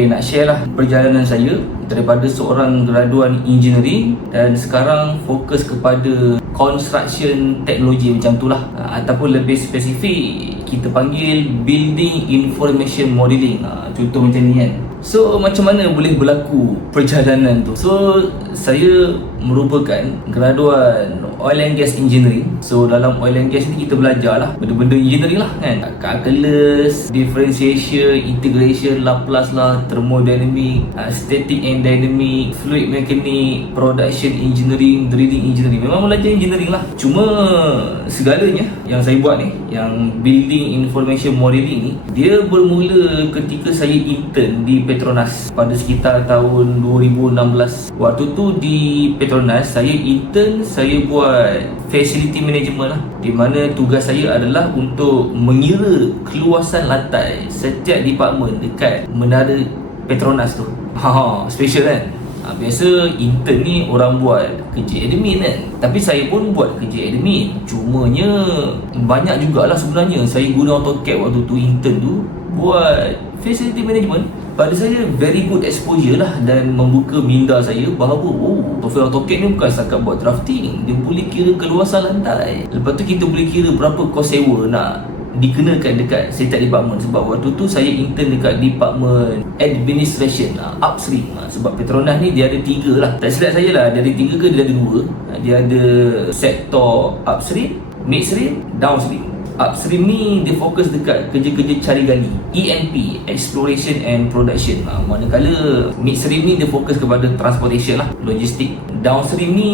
Nak share lah perjalanan saya daripada seorang graduan engineering dan sekarang fokus kepada construction teknologi macam tu lah, ataupun lebih spesifik kita panggil building information modeling. Contoh macam ni kan. So macam mana boleh berlaku perjalanan tu? So saya merupakan graduan oil and gas engineering. So dalam oil and gas ni kita belajar lah benda-benda engineering lah kan, calculus, differentiation, integration, Laplace lah, thermodynamic, static and dynamic, fluid mechanic, production engineering, drilling engineering. Memang belajar engineering lah. Cuma segalanya yang saya buat ni, yang building information modeling ni, dia bermula ketika saya intern di Petronas pada sekitar tahun 2016. Waktu tu di Petronas saya intern, saya buat facility management lah, di mana tugas saya adalah untuk mengira keluasan lantai setiap department dekat menara Petronas tu. Special kan? Biasa intern ni orang buat kerja admin kan, tapi saya pun buat kerja admin. Cumanya banyak jugalah sebenarnya saya guna AutoCAD waktu tu intern tu buat facility management. Pada saya very good exposure lah, dan membuka minda saya bahawa software AutoCAD ni bukan setakat buat drafting, dia boleh kira keluasan lantai. Lepas tu kita boleh kira berapa kos sewa nak dikenakan dekat setiap department. Sebab waktu tu saya intern dekat department administration, upstream. Sebab Petronas ni dia ada 3 lah, tak silap saya lah, dia ada 3 ke dia ada 2. Dia ada sektor upstream, midstream, downstream. Upstream ni dia fokus dekat kerja-kerja cari gali, E&P, exploration and production. Manakala midstream ni dia fokus kepada transportation lah, logistik. Downstream ni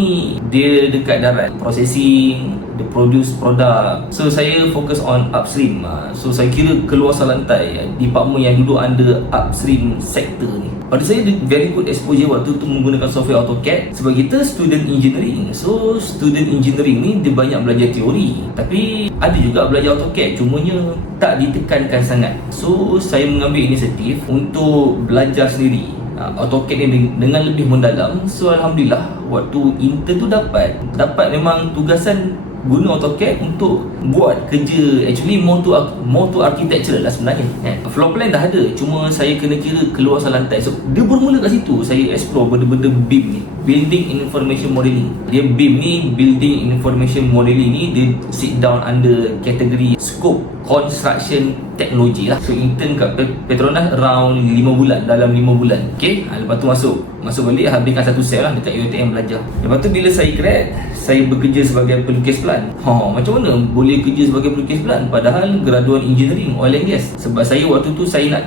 dia dekat darat, processing, dia produce produk. So saya fokus on upstream. So saya kira keluasan lantai department yang duduk under upstream sector ni. Pada saya very good exposure waktu tu menggunakan software AutoCAD. Sebab kita student engineering, so student engineering ni dia banyak belajar teori, tapi ada juga belajar AutoCAD, cumanya tak ditekankan sangat. So saya mengambil inisiatif untuk belajar sendiri AutoCAD ni dengan lebih mendalam. So alhamdulillah waktu intern tu dapat memang tugasan guna AutoCAD untuk buat kerja, actually more to architectural lah sebenarnya kan. Floor plan dah ada, cuma saya kena kira keluasan lantai. So dia bermula kat situ saya explore benda-benda BIM ni, building information modeling. Dia BIM ni, building information modeling ni, dia sit down under kategori scope construction technology lah. So intern kat Petronas around 5 bulan, dalam 5 bulan. Okay, lepas tu masuk balik, habiskan satu set lah dekat UiTM belajar. Lepas tu bila saya grad, saya bekerja sebagai pelukis plan. Macam mana boleh kerja sebagai pelukis plan padahal graduan engineering oil and gas? Sebab saya waktu tu saya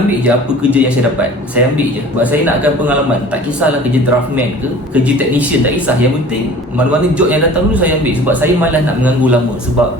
ambil je apa kerja yang saya dapat, saya ambil je. Sebab saya nakkan pengalaman, tak kisahlah kerja draftman ke kerja technician, tak kisah, yang penting mana-mana job yang datang dulu saya ambil. Sebab saya malas nak mengganggu lama. Sebab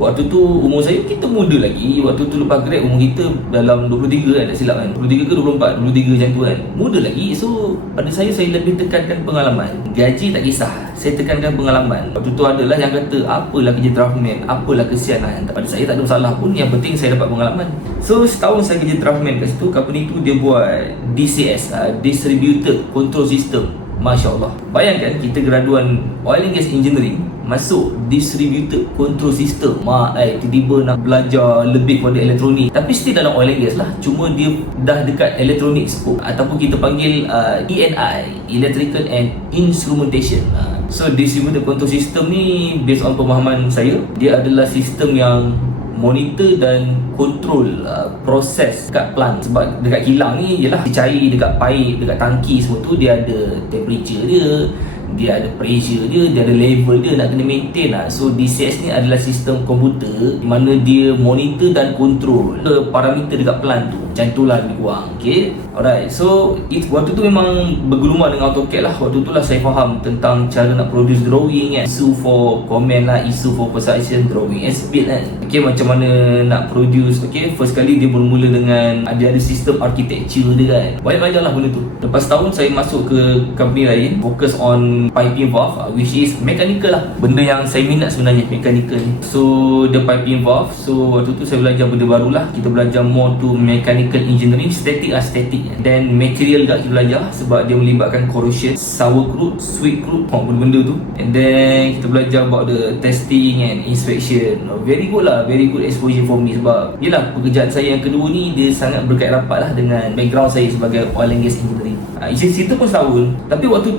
waktu tu umur saya, kita muda lagi. Waktu tu lepas grad umur kita dalam 23 kan, tak silap kan, 23 ke 24, 23 macam tu kan, muda lagi. So pada saya lebih tekankan pengalaman. Gaji tak kisah, saya tekankan pengalaman. Waktu tu adalah yang kata apalah kerja draftman, apalah kesianan. Pada saya tak ada masalah pun, yang penting saya dapat pengalaman. So setahun saya kerja draftman kat situ. Company tu dia buat DCS, Distributed Control System. Masya Allah, bayangkan kita graduan oil and gas engineering masuk distributed control system. Tiba-tiba nak belajar lebih pada elektronik, tapi still dalam oil and gas lah, cuma dia dah dekat elektronik scope, ataupun kita panggil ENI, electrical and instrumentation. So distributed control system ni based on pemahaman saya, dia adalah sistem yang monitor dan kontrol proses kat plant. Sebab dekat kilang ni ialah cair dekat pipe, dekat tangki semua tu, dia ada temperature dia ada pressure dia ada level dia nak kena maintain lah. So DCS ni adalah sistem komputer di mana dia monitor dan kontrol parameter dekat plant tu. Macam tu lah lebih kurang. Okay, alright. So waktu tu memang bergelumar dengan AutoCAD lah. Waktu tu lah saya faham tentang cara nak produce drawing kan, isu for comment lah, isu for construction, drawing as built kan. Okay, macam mana nak produce. Okay, first kali dia bermula dengan ada sistem architecture dia kan. Banyak belajar lah benda tu. Lepas tahun saya masuk ke company lain, fokus on piping valve, which is mechanical lah. Benda yang saya minat sebenarnya, mechanical ni. So the piping valve, so waktu tu saya belajar benda baru lah. Kita belajar more to mechanical mechanical engineering, static dan material juga kita belajar sebab dia melibatkan corrosion, sour crude, sweet crude, benda-benda tu. And then kita belajar about the testing and inspection. Very good lah, very good exposure for me sebab yelah pekerjaan saya yang kedua ni dia sangat berkait rapat lah dengan background saya sebagai oil and gas engineering. Cerita pun setahun. Tapi waktu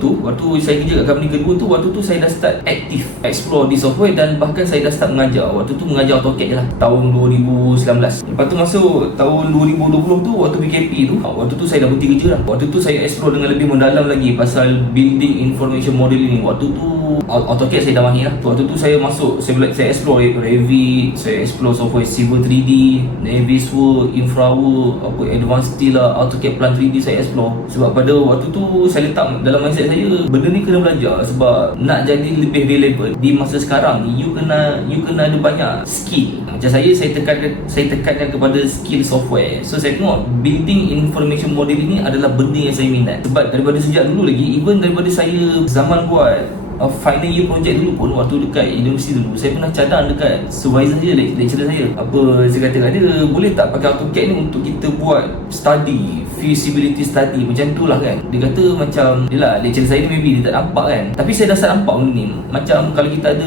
saya kerja kat company kedua tu, waktu tu saya dah start aktif explore di software dan bahkan saya dah start mengajar. Waktu tu mengajar AutoCAD je lah, tahun 2019. Lepas tu masuk tahun 2020 tu, waktu PKP tu, waktu tu saya dah berhenti kerja lah. Waktu tu saya explore dengan lebih mendalam lagi pasal building information modeling. Waktu tu AutoCAD saya dah mahir lah. Waktu tu saya masuk, saya explore Revit, saya explore software Civil 3D, Navisworks, Infraworks, Advanced Steel lah, AutoCAD Plan 3D saya explore. Sebab pada waktu tu saya letak dalam mindset saya, benda ni kena belajar sebab nak jadi lebih relevant di masa sekarang ni, you kena ada banyak skill. Macam saya tekankan kepada skill software. So saya tengok building information modeling ni adalah benda yang saya minat. Sebab daripada sejak dulu lagi, even daripada saya zaman buat final year project dulu pun, waktu dekat universiti dulu, saya pernah cadang dekat supervisor saya, lecturer saya. Saya kata kat dia, boleh tak pakai AutoCAD ni untuk kita buat study, feasibility study macam tu lah kan. Dia kata macam, yelah lecturer saya ni maybe dia tak nampak kan, tapi saya dah start nampak benda ni. Macam kalau kita ada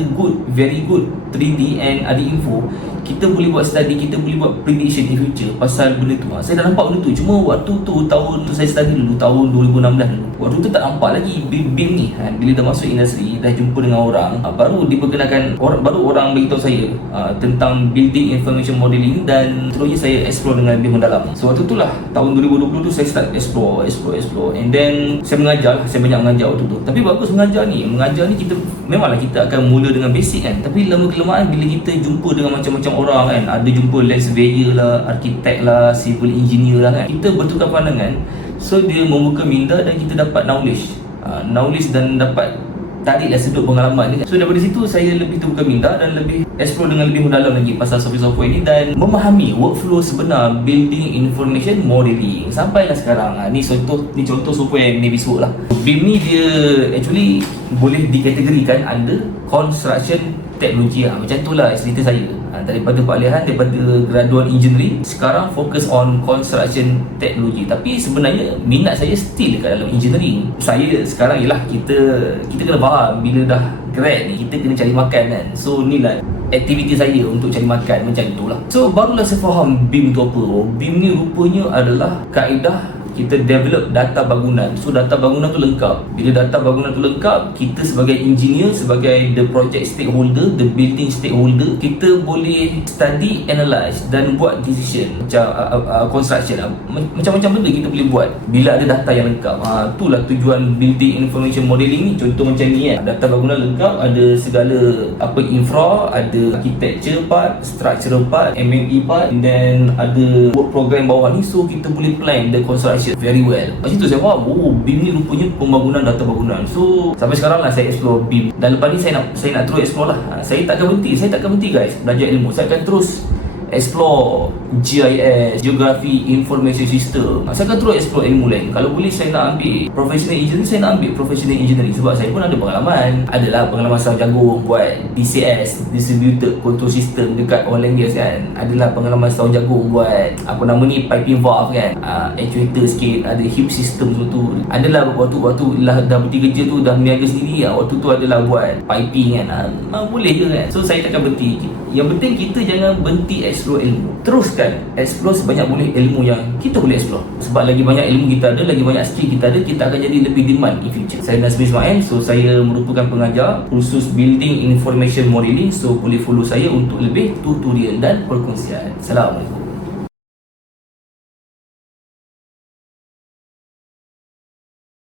very good 3D and ada info, kita boleh buat study, kita boleh buat prediction in future pasal benda tu. Saya dah nampak benda tu. Cuma waktu tu, tahun tu saya study dulu, tahun 2016 dulu. Waktu tu tak nampak lagi BIM ni. Bila dah masuk industri, dah jumpa dengan orang, baru diperkenalkan, baru orang beritahu saya tentang building information modeling, dan terusnya saya explore dengan lebih mendalam. So waktu tu lah, tahun 2020 tu saya start explore. And then saya mengajar lah, saya banyak mengajar waktu tu. Tapi bagus mengajar ni kita, memanglah kita akan mula dengan basic kan. Tapi lama-kelamaan bila kita jumpa dengan macam-macam orang kan, ada jumpa land surveyor lah, arkitek lah, civil engineer lah kan, kita bertukar pandangan. So dia membuka minda dan kita dapat knowledge dan dapat tariklah sudut pengalaman ni. So daripada situ saya lebih terbuka minda dan lebih explore dengan lebih mendalam lagi pasal software ni dan memahami workflow sebenar building information modeling sampailah sekarang. Ni contoh software Navisworks lah. BIM ni dia actually boleh dikategorikan under construction teknologi lah. Macam tu lah cerita saya. Daripada peralihan, daripada graduan engineering, sekarang fokus on construction teknologi. Tapi sebenarnya minat saya still dekat dalam engineering. Saya sekarang ialah kita kena faham bila dah grad ni, kita kena cari makan kan. So ni lah aktiviti saya untuk cari makan, macam itulah. So barulah saya faham BIM tu apa. BIM ni rupanya adalah kaedah kita develop data bangunan. So data bangunan tu lengkap. Bila data bangunan tu lengkap, kita sebagai engineer, sebagai the project stakeholder, the building stakeholder, kita boleh study, analyze dan buat decision macam construction. Macam-macam benda kita boleh buat bila ada data yang lengkap. Itulah tujuan building information modeling ni. Contoh macam ni kan, data bangunan lengkap, ada segala infra, ada architecture part, structural part, M&E part, and then ada work program bawah ni. So kita boleh plan the construction very well. Macam tu saya faham, BIM ni rupanya pembangunan data bangunan. So sampai sekarang lah saya explore BIM. Dan lepas ni saya nak terus explore lah. Saya takkan berhenti guys belajar ilmu. Saya akan terus explore GIS, Geography Information System. Saya akan terus explore ilmu lain. Kalau boleh saya nak ambil professional engineering, saya nak ambil professional engineering sebab saya pun ada pengalaman. Adalah pengalaman sahaja jagung buat DCS, Distributed Control System dekat oil and gas kan. Adalah pengalaman setahun jagung buat piping valve kan, actuator sikit, ada heat system semua tu. Adalah waktu lah dah berhenti kerja tu, dah meniaga sendiri waktu tu adalah buat piping kan. Boleh je kan. So saya takkan berhenti. Yang penting kita jangan berhenti explore ilmu. Teruskan explore sebanyak boleh ilmu yang kita boleh explore. Sebab lagi banyak ilmu kita ada, lagi banyak skill kita ada, kita akan jadi lebih demand in future. Saya Nazmi Ismail. So saya merupakan pengajar khusus building information modeling. So boleh follow saya untuk lebih tutorial dan perkongsian. Assalamualaikum.